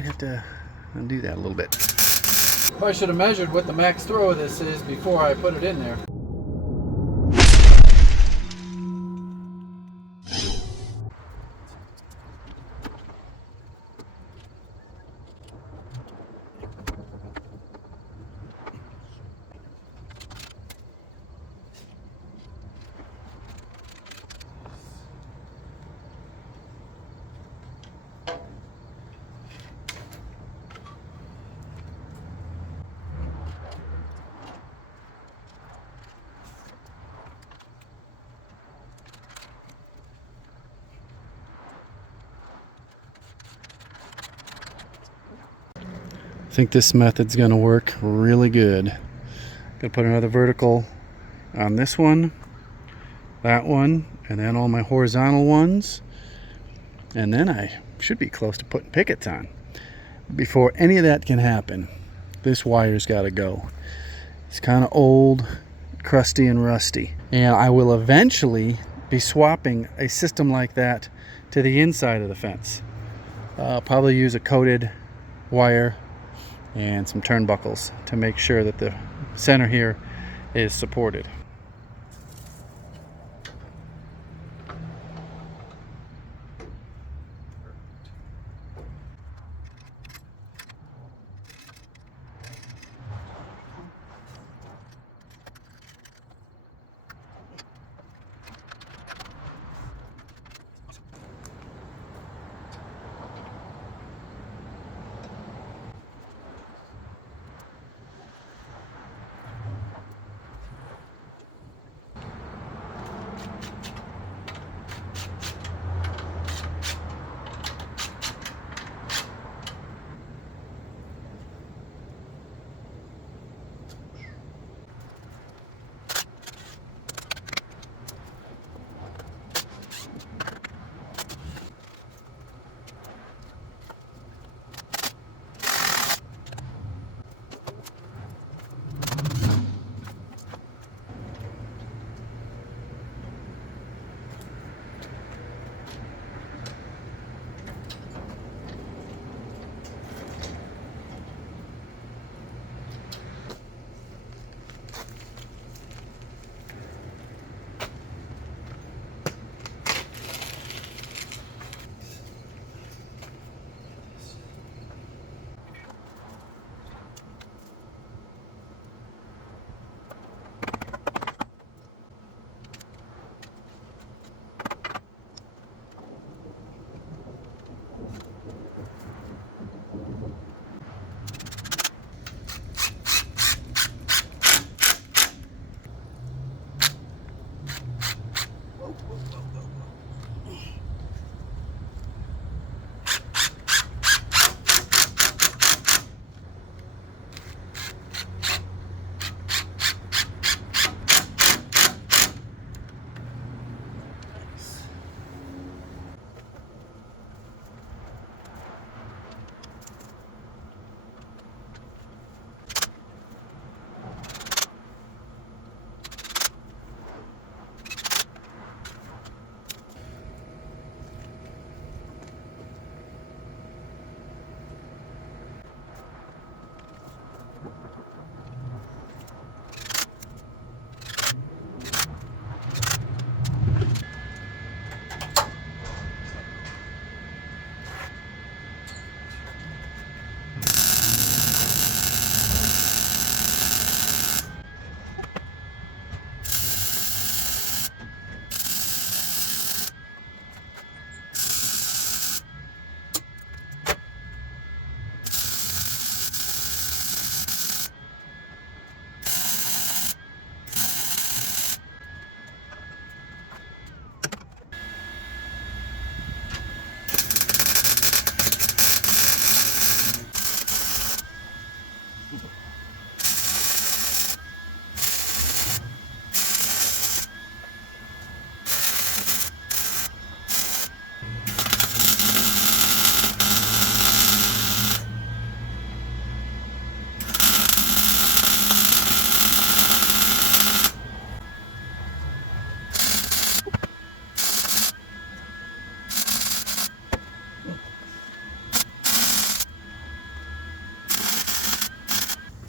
might have to undo that a little bit. I should have measured what the max throw of this is before I put it in there. I think this method's gonna work really good. Gonna put another vertical on this one, that one, and then all my horizontal ones. And then I should be close to putting pickets on. Before any of that can happen, this wire's gotta go. It's kind of old, crusty and rusty. And I will eventually be swapping a system like that to the inside of the fence. I'll probably use a coated wire and some turnbuckles to make sure that the center here is supported.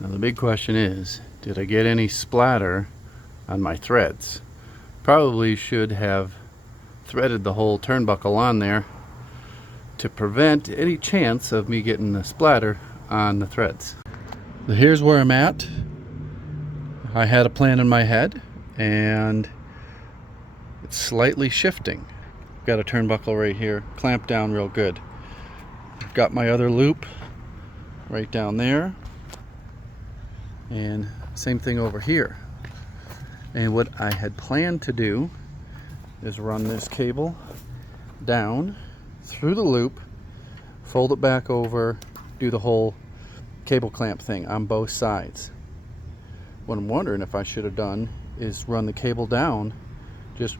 Now the big question is, did I get any splatter on my threads? Probably should have threaded the whole turnbuckle on there to prevent any chance of me getting the splatter on the threads. So here's where I'm at. I had a plan in my head and it's slightly shifting. Got a turnbuckle right here, clamped down real good. Got my other loop right down there, and same thing over here. And what I had planned to do is run this cable down through the loop, fold it back over, do the whole cable clamp thing on both sides. What I'm wondering if I should have done is run the cable down just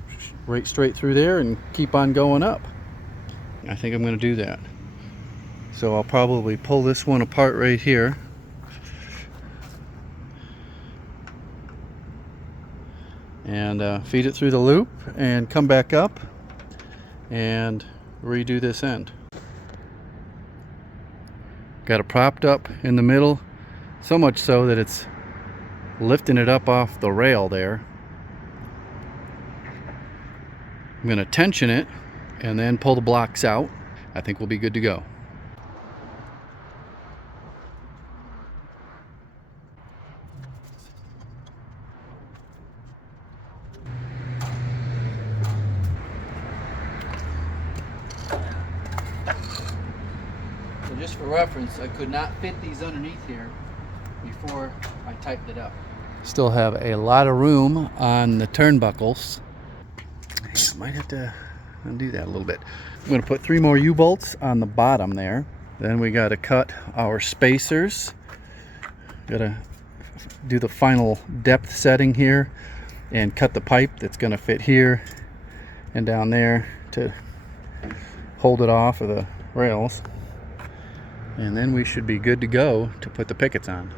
right straight through there and keep on going up. I think I'm going to do that. So I'll probably pull this one apart right here. And feed it through the loop and come back up and redo this end. Got it propped up in the middle, so much so that it's lifting it up off the rail there. I'm going to tension it and then pull the blocks out. I think we'll be good to go. So just for reference, I could not fit these underneath here before I typed it up. Still have a lot of room on the turnbuckles. I might have to undo that a little bit. I'm going to put 3 more U-bolts on the bottom there. Then we got to cut our spacers. Got to do the final depth setting here and cut the pipe that's going to fit here and down there to hold it off of the rails. And then we should be good to go to put the pickets on.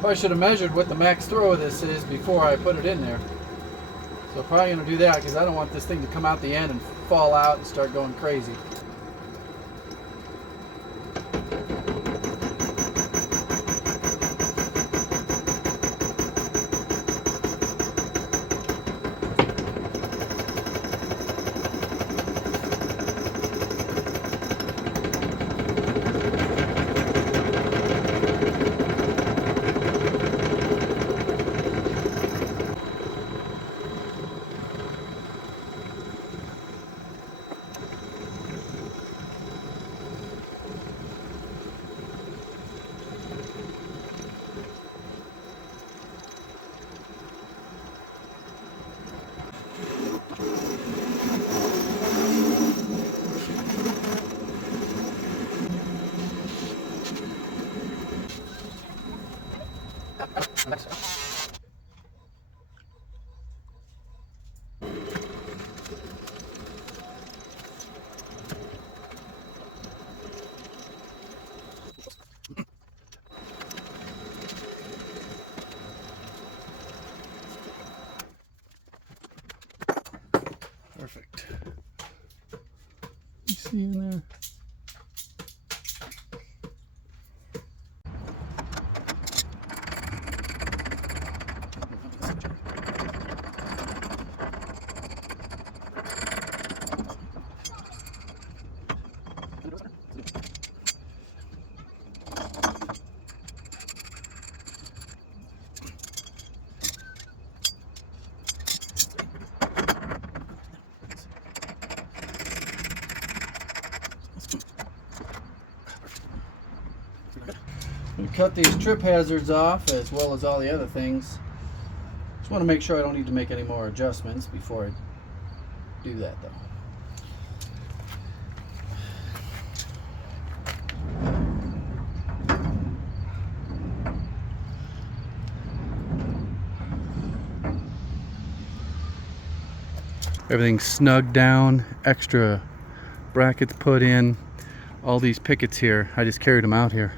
Probably should have measured what the max throw of this is before I put it in there. So I'm probably going to do that because I don't want this thing to come out the end and fall out and start going crazy. Perfect. You see in there? cut these trip hazards off as well as all the other things. Just want to make sure I don't need to make any more adjustments before I do that though. Everything's snugged down, extra brackets put in. All these pickets here, I just carried them out here.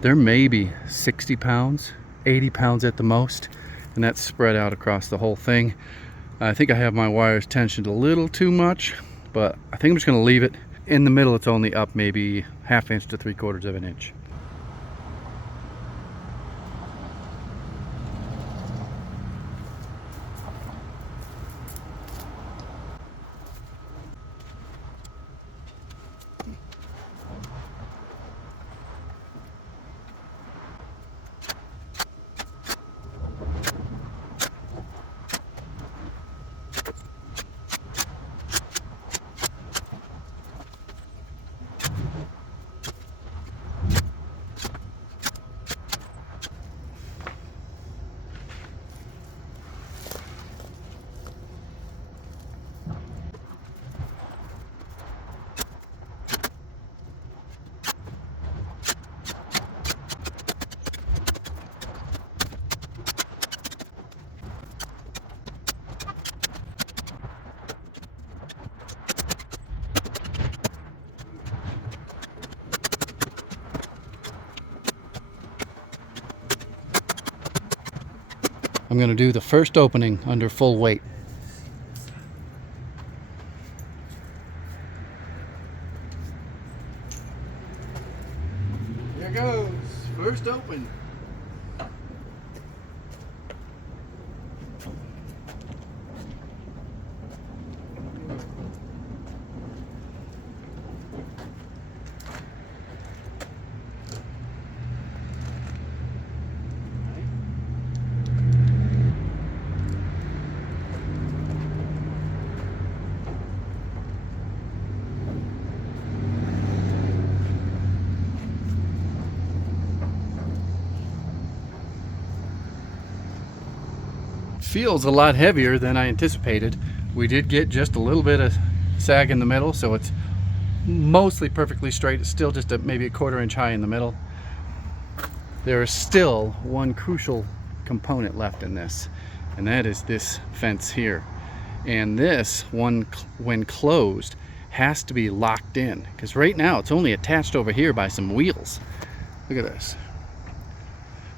They're maybe 60 pounds, 80 pounds at the most, and that's spread out across the whole thing. I think I have my wires tensioned a little too much, but I think I'm just gonna leave it. In the middle, it's only up maybe 1/2 inch to 3/4 of an inch. I'm going to do the first opening under full weight. Here goes, first open. Feels a lot heavier than I anticipated. We did get just a little bit of sag in the middle, so it's mostly perfectly straight. It's still just maybe a 1/4 inch high in the middle. There is still one crucial component left in this, and that is this fence here. And this one, when closed, has to be locked in, because right now it's only attached over here by some wheels. Look at this.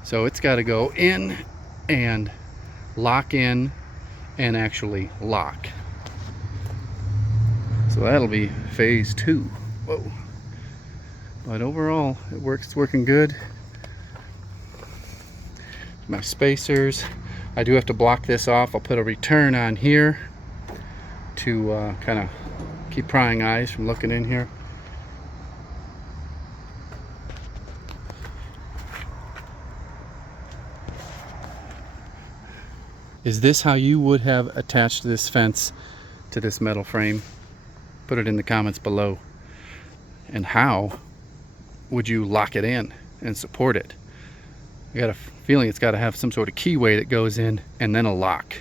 So it's got to go in and lock in and actually lock. So that'll be phase 2. Whoa. But overall, it's working good. My spacers, I do have to block this off. I'll put a return on here to kind of keep prying eyes from looking in here. Is this how you would have attached this fence to this metal frame? Put it in the comments below. And how would you lock it in and support it? I got a feeling it's got to have some sort of keyway that goes in and then a lock.